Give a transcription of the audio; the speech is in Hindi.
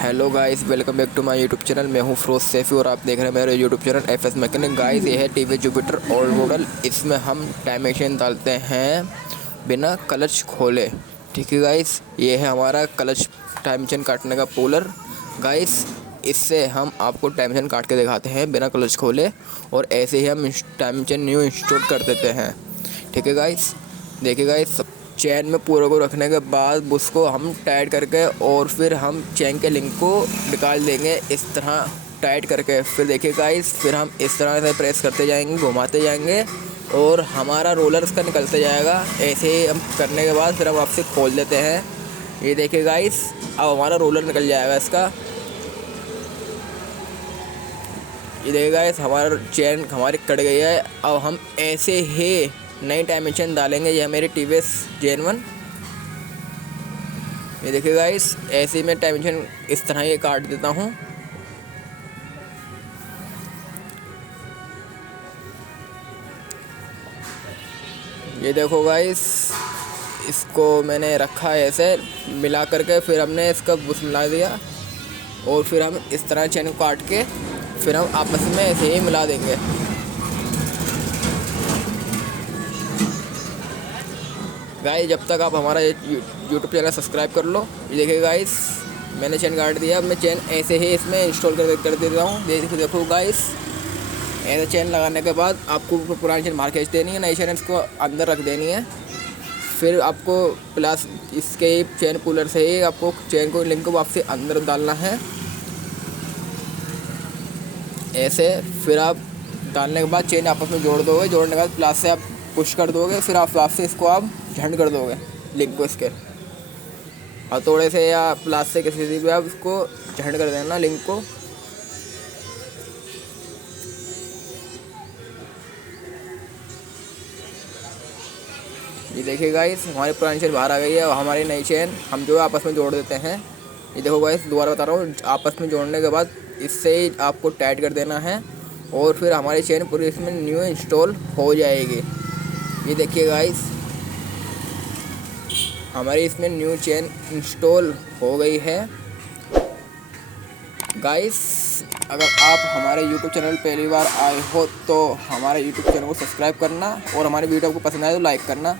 Hello guys, welcome back to my YouTube channel. मैं हूं फिरोज सैफी और आप देख रहे हैं मेरे YouTube channel FS mechanic. Guys, ये है टीवी जुपिटर ओल्ड मॉडल। इसमें हम टाइम मशीन डालते हैं बिना क्लच खोले। ठीक है गाइस, ये है हमारा क्लच टाइम मशीन काटने का पुलर। गाइस, इससे हम आपको टाइम मशीन काट के दिखाते हैं बिना क्लच खोले, और ऐसे ही हम टाइम मशीन न्यू इंस्टॉल कर देते हैं। ठीक है गाइस, देखिए गाइस, चैन में पूरे को रखने के बाद उसको हम टाइट करके और फिर हम चैन के लिंक को निकाल देंगे इस तरह टाइट करके। फिर देखिए गाइस, फिर हम इस तरह से प्रेस करते जाएंगे, घुमाते जाएंगे और हमारा रोलर इसका निकलते जाएगा। ऐसे ही हम करने के बाद फिर हम आपसे खोल देते हैं। ये देखिए गाइस, अब हमारा रोलर निकल जाएगा इसका। ये देखिए गाइस, हमारा चैन हमारी कट गई है। अब हम ऐसे ही नई टाइम मशीन डालेंगे। ये मेरी टीवीएस जेन1। ये देखिए गाइस, ऐसे ही मैं टाइम मशीन इस तरह ये काट देता हूँ। ये देखो गाइस, इसको मैंने रखा है ऐसे मिला करके, फिर हमने इसका बुश मिला दिया और फिर हम इस तरह चैन को काट के फिर हम आपस में ऐसे ही मिला देंगे। गाइस, जब तक आप हमारा यूट्यूब चैनल सब्सक्राइब कर लो। ये देखिए गाइस, मैंने चैन काट दिया। अब मैं चैन ऐसे ही इसमें इंस्टॉल कर देता हूँ। देखो गाइस, ऐसे चैन लगाने के बाद आपको पुरानी चैन बाहर खींच देनी है, नई चैन इसको अंदर रख देनी है। फिर आपको प्लस इसके चैन पुलर से ही आपको चैन को लिंक को वापसी अंदर डालना है ऐसे। फिर आप डालने के बाद चेन आपस में जोड़ दोगे, जोड़ने के बाद प्लास से आप पुश कर दोगे, फिर आप प्लास से इसको आप झंड कर दोगे लिंक को इसके हथौड़े से या प्लास से किसी से भी आप इसको झंड कर देना लिंक को। ये देखिए गाइस, हमारी पुरानी चेन बाहर आ गई है और हमारी नई चेन हम जो है आपस में जोड़ देते हैं। ये देखो गाइस, दोबारा बता रहा हूँ, आपस में जोड़ने के बाद इससे ही आपको टाइट कर देना है और फिर हमारी चेन पूरी इसमें न्यू इंस्टॉल हो जाएगी। ये देखिए गाइस, हमारी इसमें न्यू चेन इंस्टॉल हो गई है। गाइस, अगर आप हमारे YouTube चैनल पहली बार आए हो तो हमारे YouTube चैनल को सब्सक्राइब करना और हमारे वीडियो को पसंद आए तो लाइक करना।